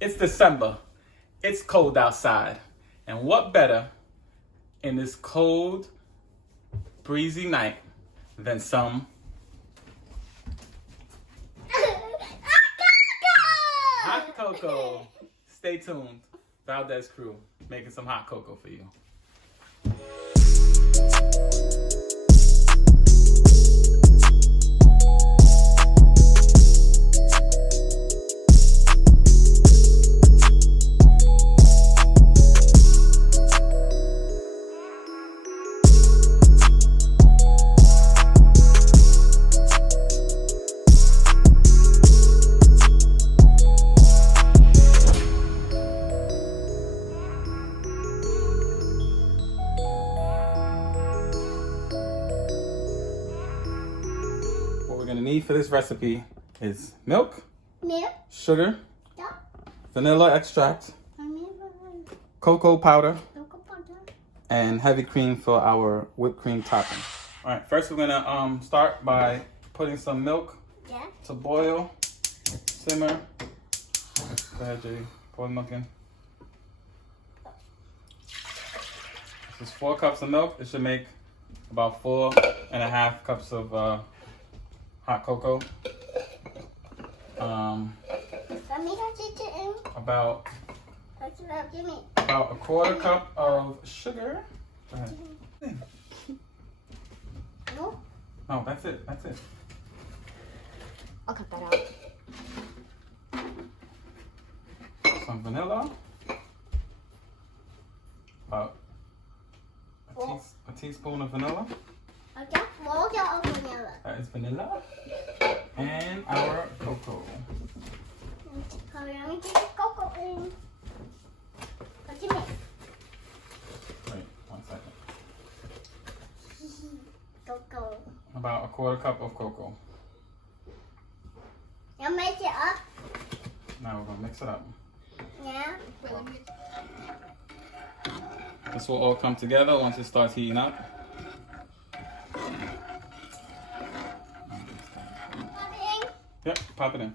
It's December. It's cold outside. And what better in this cold, breezy night than some hot cocoa. Stay tuned. Valdes Crew making some hot cocoa for you. What we're gonna need for this recipe is milk, sugar, vanilla extract, cocoa powder, and heavy cream for our whipped cream topping. All right, first we're gonna start by putting some milk to boil, simmer. Go ahead, Judy, pour the milk in. This is 4 cups of milk. It should make about 4.5 cups of hot cocoa. About a 1/4 cup of sugar. Go ahead. No, that's it. That's it. I'll cut that out. Some vanilla. About a teaspoon of vanilla. That is vanilla. And our cocoa. Wait, 1 second. About a 1/4 cup of cocoa. You make it up? Now we're gonna mix it up. Yeah. This will all come together once it starts heating up. Yep, pop it in.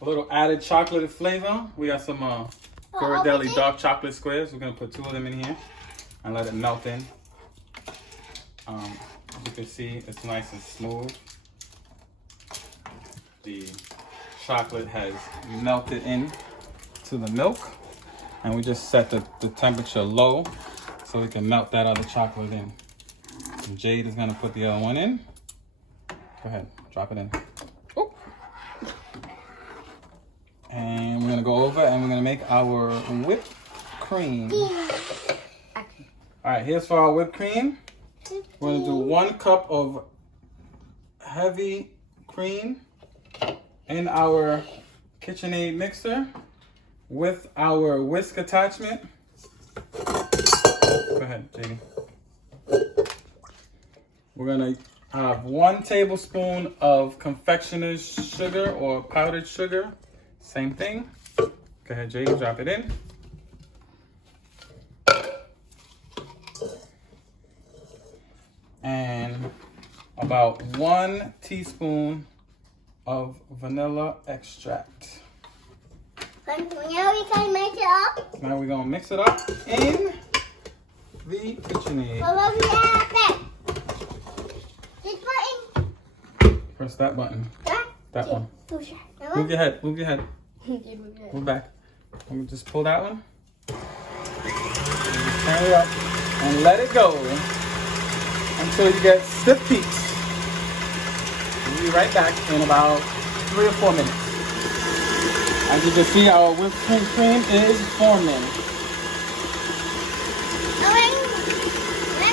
A little added chocolate flavor. We got some Ghirardelli dark chocolate squares. We're gonna put 2 of them in here and let it melt in. As you can see, it's nice and smooth. The chocolate has melted in to the milk, and we just set the temperature low so we can melt that other chocolate in. And Jade is gonna put the other one in. Go ahead, drop it in. Oop. And we're gonna go over and we're gonna make our whipped cream. All right, here's for our whipped cream. We're gonna do 1 cup of heavy cream in our KitchenAid mixer with our whisk attachment. Go ahead, JD. We're gonna have 1 tablespoon of confectioner's sugar or powdered sugar. Same thing. Go ahead, JD, drop it in. And about 1 teaspoon of vanilla extract. Now we can make it up. Now we're gonna mix it up in the KitchenAid. What we have this button. Press that button. That one. Push it. Move your head. Move your head. Move back. Let me just pull that one. Just turn it up and let it go until you get stiff peaks. We'll be right back in about 3 or 4 minutes. As you can see, our whipped cream is forming.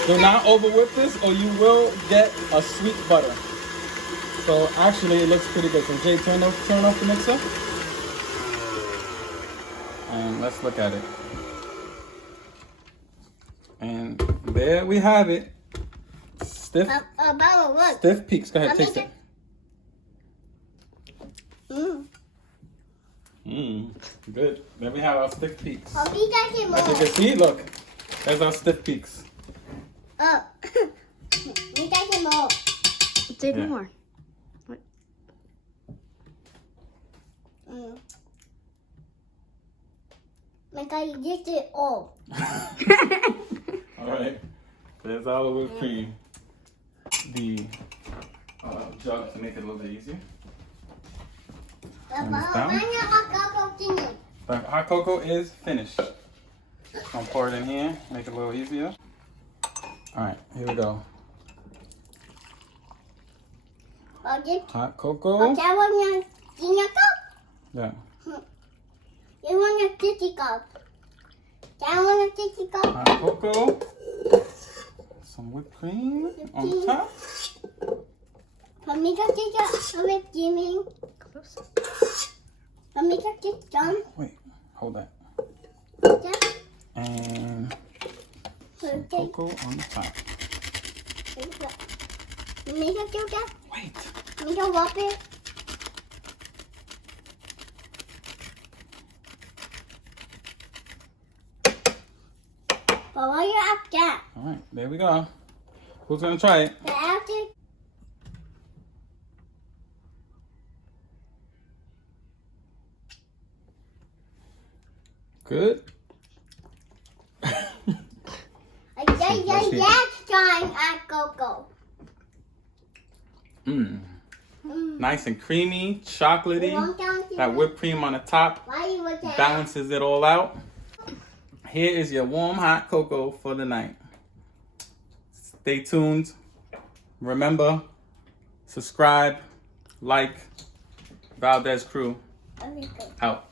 Do not over whip this or you will get a sweet butter. So actually it looks pretty good. So Jay, turn off the mixer. And let's look at it. And there we have it. Stiff peaks. Go ahead, taste it. Good. There we have our stiff peaks. As you can see, look. There's our stiff peaks. Say no more. Because you did it all. All right. There's our whipped cream. The jug to make it a little bit easier. And it's down. The hot cocoa is finished. I'm gonna pour it in here, make it a little easier. All right, here we go. Hot cocoa. Yeah. You want a titty cup? I want a titty cup. Hot cocoa. Some whipped cream on top. For me to take a whipped cream. For me to take some. Wait, hold that. Yeah. And some cocoa on the top. Me to do that. Wait. Me to wrap it. But while you're up there. All right, there we go. Who's gonna try it? The after. Good. That's trying at cocoa. Nice and creamy, chocolatey. That whipped cream on the top Why you with that? balances it all out. Here is your warm hot cocoa for the night. Stay tuned. Remember, subscribe, like. Valdes Crew Okay, good. out.